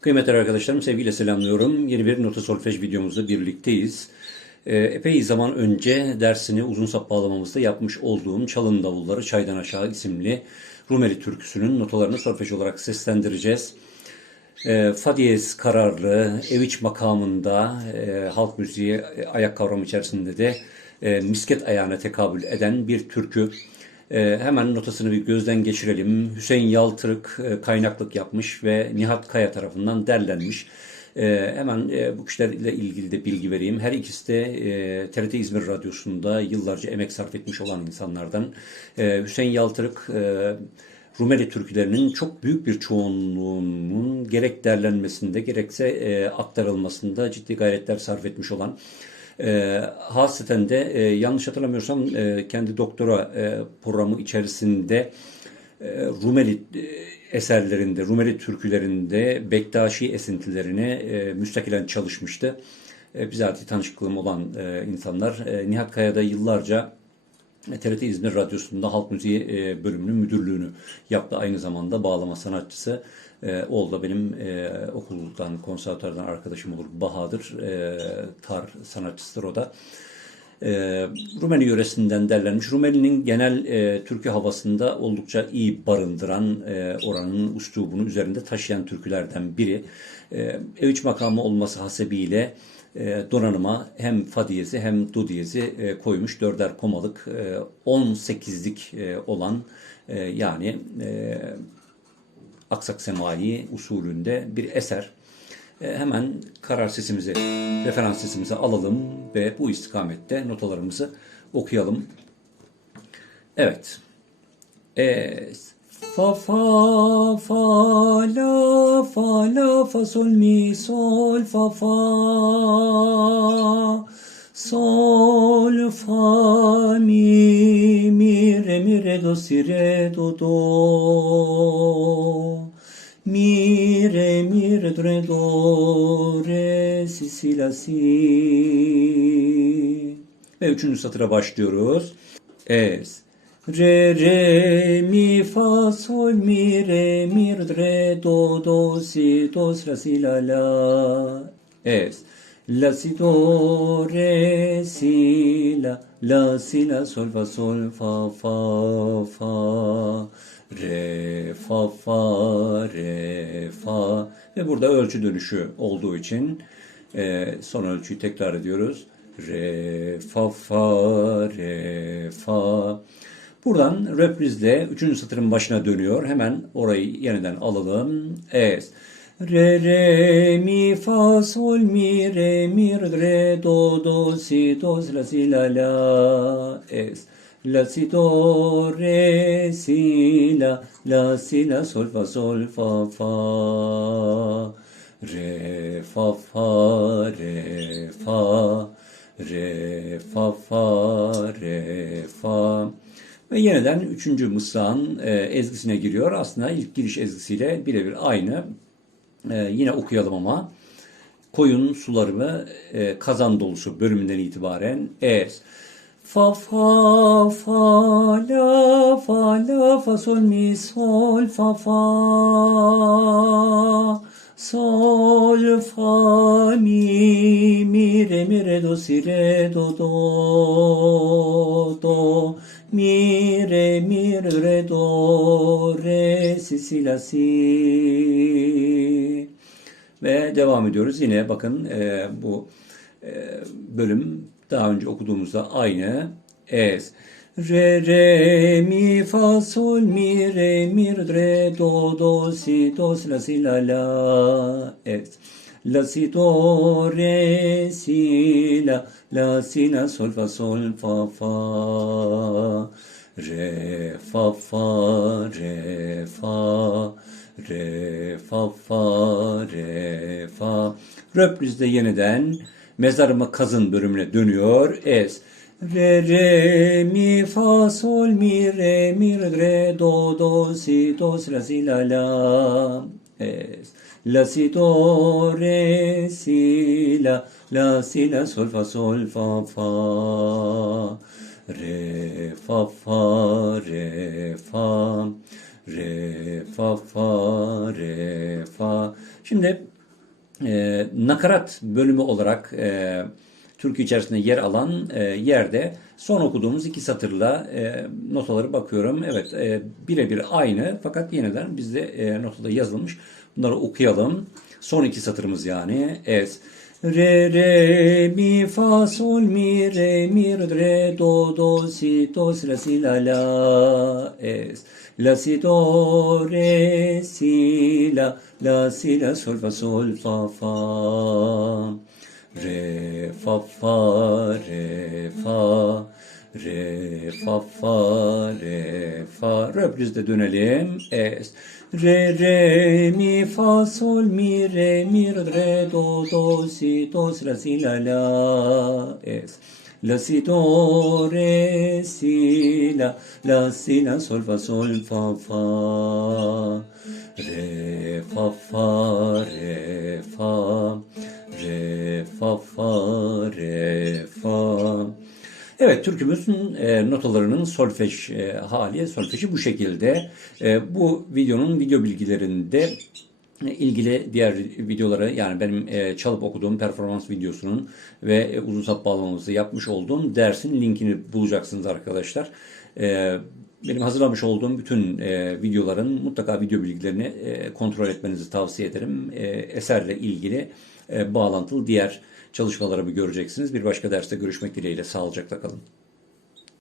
Kıymetli arkadaşlarım sevgiyle selamlıyorum. Yeni bir nota solfej videomuzda birlikteyiz. Ee, epey zaman önce dersini uzun sap bağlamamızda yapmış olduğum Çalın Davulları Çaydan Aşağı isimli Rumeli türküsünün notalarını solfej olarak seslendireceğiz. E, fa diyez kararlı, eviç makamında e, halk müziği e, ayak kavramı içerisinde de e, misket ayağına tekabül eden bir türkü. E, hemen notasını bir gözden geçirelim. Hüseyin Yaltırık e, kaynaklık yapmış ve Nihat Kaya tarafından derlenmiş. E, hemen e, bu kişilerle ilgili de bilgi vereyim. Her ikisi de e, TRT İzmir Radyosu'nda yıllarca emek sarf etmiş olan insanlardan. E, Hüseyin Yaltırık e, Rumeli türkülerinin çok büyük bir çoğunluğunun gerek derlenmesinde gerekse e, aktarılmasında ciddi gayretler sarf etmiş olan e, hasreten de e, yanlış hatırlamıyorsam e, kendi doktora e, programı içerisinde e, Rumeli e, eserlerinde, Rumeli türkülerinde Bektaşi esintilerine e, müstakilen çalışmıştı. E, bizatihi tanışıklığım olan e, insanlar. E, Nihat Kaya'da yıllarca TRT İzmir Radyosu'nda Halk Müziği e, bölümünün müdürlüğünü yaptı. Aynı zamanda bağlama sanatçısı. E, oğlu da benim e, okuldan, konservatuardan arkadaşım olur. Bahadır. Tar sanatçısıdır o da. E, Rumeli yöresinden derlenmiş. Rumeli'nin genel e, türkü havasında oldukça iyi barındıran, e, oranın üslubunu üzerinde taşıyan türkülerden biri. E, eviç makamı olması hasebiyle e, donanıma hem fa diyezi hem do diyezi e, koymuş. Dörder komalık e, 18'lik e, olan e, yani e, aksak semai usulünde bir eser. E, hemen karar sesimizi, referans sesimizi alalım ve bu istikamette notalarımızı okuyalım. Evet. E, fa fa fa la fa la fa sol mi sol fa fa sol fa mi mi re mi re do si re do do mi re mi re do re do re si si la si ve üçüncü satıra başlıyoruz. Es. Re re mi fa sol mi re mi re do do si do la si la la. Es. La si do re si la la si la sol fa sol fa fa fa re fa fa re fa ve burada ölçü dönüşü olduğu için e, son ölçüyü tekrar ediyoruz. Re fa fa re fa Buradan reprizle 3. satırın başına dönüyor. Hemen orayı yeniden alalım. Es. Re re mi fa sol mi re mi re do do si do la si la la es. La si do re si la la si la sol fa sol fa fa re fa fa re fa re fa fa re fa ve yeniden üçüncü mısrağın e, ezgisine giriyor. Aslında ilk giriş ezgisiyle birebir aynı. E, yine okuyalım ama. Koyun sularımı e, kazan dolusu bölümünden itibaren es. Fa fa fa la fa la fa sol mi sol fa fa sol fa mi mi re mi re do si re do do re si si la si ve devam ediyoruz. Yine bakın e, bu e, bölüm daha önce okuduğumuzda aynı. Es re re mi fa sol mi re mi re do do si do si la si la la. Es la si do re si la la si la sol fa. Sol fa fa re fa fa re fa. Re fa fa re fa. Reprizde yeniden. Mezarıma kazın bölümüne dönüyor. Es. Re re mi fa sol mi re mi re do do si do si la si la la. Es la si do re si la. La si la sol fa sol fa fa. Re fa fa re fa. Re, fa, fa, re, fa. Şimdi e, nakarat bölümü olarak e, türkü içerisinde yer alan e, yerde son okuduğumuz iki satırla e, notaları bakıyorum. Evet e, birebir aynı fakat yeniden bizde e, notada yazılmış. Bunları okuyalım. Son iki satırımız yani. Evet. Re, re, mi, fa, sol, mi, re, mi, re, do, do, si, do, si, la, si, la, la, es. La, si, do, re, si, la, la, si, la, sol, fa, sol, fa, fa. Re, fa, fa, re, fa. Re, fa, fa, re, fa. Röprizde dönelim. Es. Re, re, mi, fa, sol, mi, re, mi, re, do, do, si, do, si, la, si, la, la. Es. La, si, do, re, si, la, la, si, la, sol, fa, sol, fa, fa. Re, fa, fa, re, fa. Fa, fa, re, fa. Evet, türkümüzün e, notalarının solfej e, hali, solfeji bu şekilde. E, bu videonun video bilgilerinde e, ilgili diğer videoları yani benim e, çalıp okuduğum performans videosunun ve e, uzun sap bağlamamızı yapmış olduğum dersin linkini bulacaksınız arkadaşlar. E, benim hazırlamış olduğum bütün e, videoların mutlaka video bilgilerini e, kontrol etmenizi tavsiye ederim. E, eserle ilgili e, bağlantılı diğer çalışmalarımı göreceksiniz. Bir başka derste görüşmek dileğiyle sağlıcakla kalın.